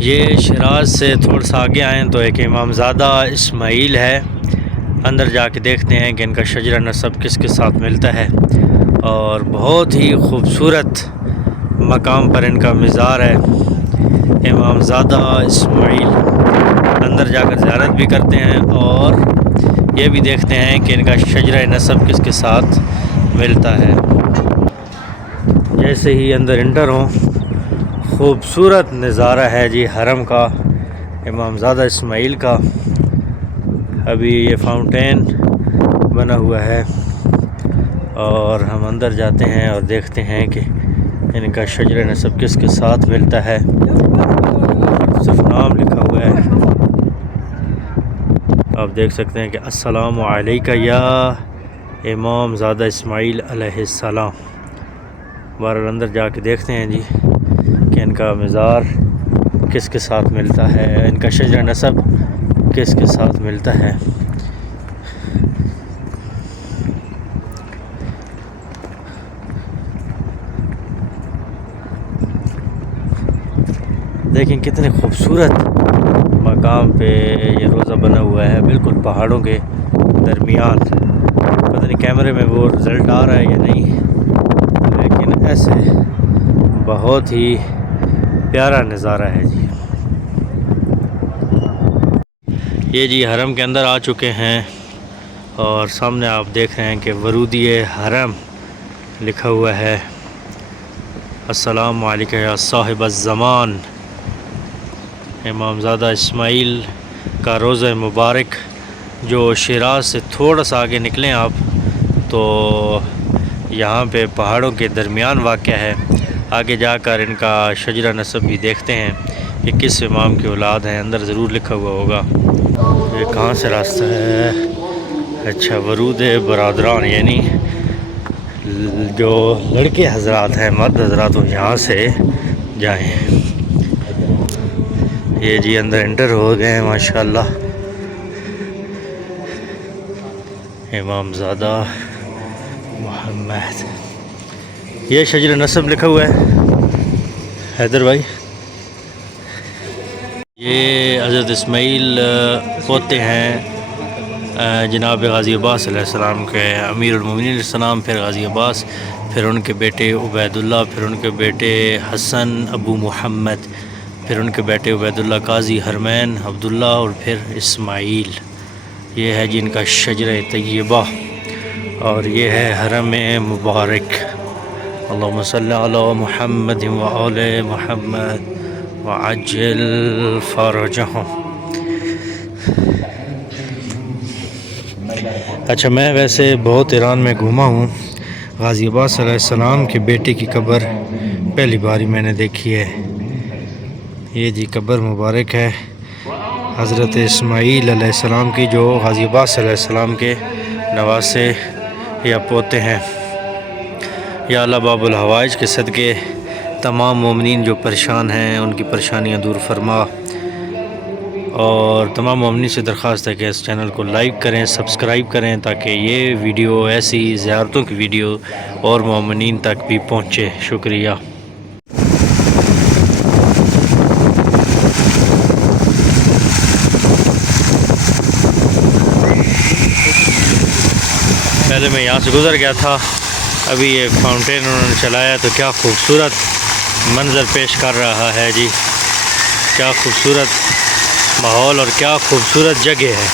یہ شیراز سے تھوڑا سا آگے آئیں تو ایک امام زادہ اسماعیل ہے، اندر جا کے دیکھتے ہیں کہ ان کا شجرہ نسب کس کے ساتھ ملتا ہے، اور بہت ہی خوبصورت مقام پر ان کا مزار ہے امام زادہ اسماعیل۔ اندر جا کر زیارت بھی کرتے ہیں اور یہ بھی دیکھتے ہیں کہ ان کا شجرہ نسب کس کے ساتھ ملتا ہے۔ جیسے ہی اندر انٹر ہوں، خوبصورت نظارہ ہے جی حرم کا، امام زادہ اسماعیل کا۔ ابھی یہ فاؤنٹین بنا ہوا ہے اور ہم اندر جاتے ہیں اور دیکھتے ہیں کہ ان کا شجرہ نسب کس کے ساتھ ملتا ہے، صرف نام لکھا ہوا ہے۔ آپ دیکھ سکتے ہیں کہ السلام علیکہ یا امام زادہ اسماعیل علیہ السلام۔ بہرحال اندر جا کے دیکھتے ہیں جی کہ ان کا مزار کس کے ساتھ ملتا ہے، ان کا شجرہ نسب کس کے ساتھ ملتا ہے۔ دیکھیں کتنے خوبصورت مقام پہ یہ روضہ بنا ہوا ہے، بالکل پہاڑوں کے درمیان۔ پتہ نہیں کیمرے میں وہ رزلٹ آ رہا ہے یا نہیں، لیکن ایسے بہت ہی پیارا نظارہ ہے جی۔ یہ جی حرم کے اندر آ چکے ہیں اور سامنے آپ دیکھ رہے ہیں کہ ورودی حرم لکھا ہوا ہے۔ السلام علیکم یا صاحب الزمان۔ امام زادہ اسماعیل کا روضہ مبارک جو شیراز سے تھوڑا سا آگے نکلیں آپ تو یہاں پہ پہاڑوں کے درمیان واقع ہے۔ آگے جا کر ان کا شجرہ نسب بھی دیکھتے ہیں کہ کس امام کی اولاد ہیں، اندر ضرور لکھا ہوا ہوگا۔ یہ کہاں سے راستہ ہے؟ اچھا، ورود برادران، یعنی جو لڑکے حضرات ہیں، مرد حضرات، وہ یہاں سے جائیں۔ یہ جی اندر انٹر ہو گئے ہیں ماشاءاللہ۔ امام زادہ محمد، یہ شجرہ نسب لکھا ہوا ہے حیدر بھائی۔ یہ حضرت اسماعیل پوتے ہیں جناب غازی عباس علیہ السلام کے، امیر المومنین علیہ السلام، پھر غازی عباس، پھر ان کے بیٹے عبید اللہ، پھر ان کے بیٹے حسن ابو محمد، پھر ان کے بیٹے عبید اللہ قاضی حرمین عبداللہ، اور پھر اسماعیل۔ یہ ہے جن کا شجرہ طیبہ اور یہ ہے حرم مبارک۔ اللہم صلی علی محمد و آل محمد وعجل فرجہم۔ اچھا، میں ویسے بہت ایران میں گھوما ہوں، غازی عباس علیہ السلام کے بیٹے کی قبر پہلی باری میں نے دیکھی ہے۔ یہ جی قبر مبارک ہے حضرت اسماعیل علیہ السلام کی، جو غازی عباس علیہ السلام کے نواسے یا پوتے ہیں۔ یا اللہ باب الحوائج کے صدقے تمام مومنین جو پریشان ہیں ان کی پریشانیاں دور فرما، اور تمام مومنین سے درخواست ہے کہ اس چینل کو لائک کریں، سبسکرائب کریں، تاکہ یہ ویڈیو، ایسی زیارتوں کی ویڈیو اور مومنین تک بھی پہنچے۔ شکریہ۔ پہلے میں یہاں سے گزر گیا تھا، ابھی یہ فاؤنٹین انہوں نے چلایا تو کیا خوبصورت منظر پیش کر رہا ہے جی، کیا خوبصورت ماحول اور کیا خوبصورت جگہ ہے۔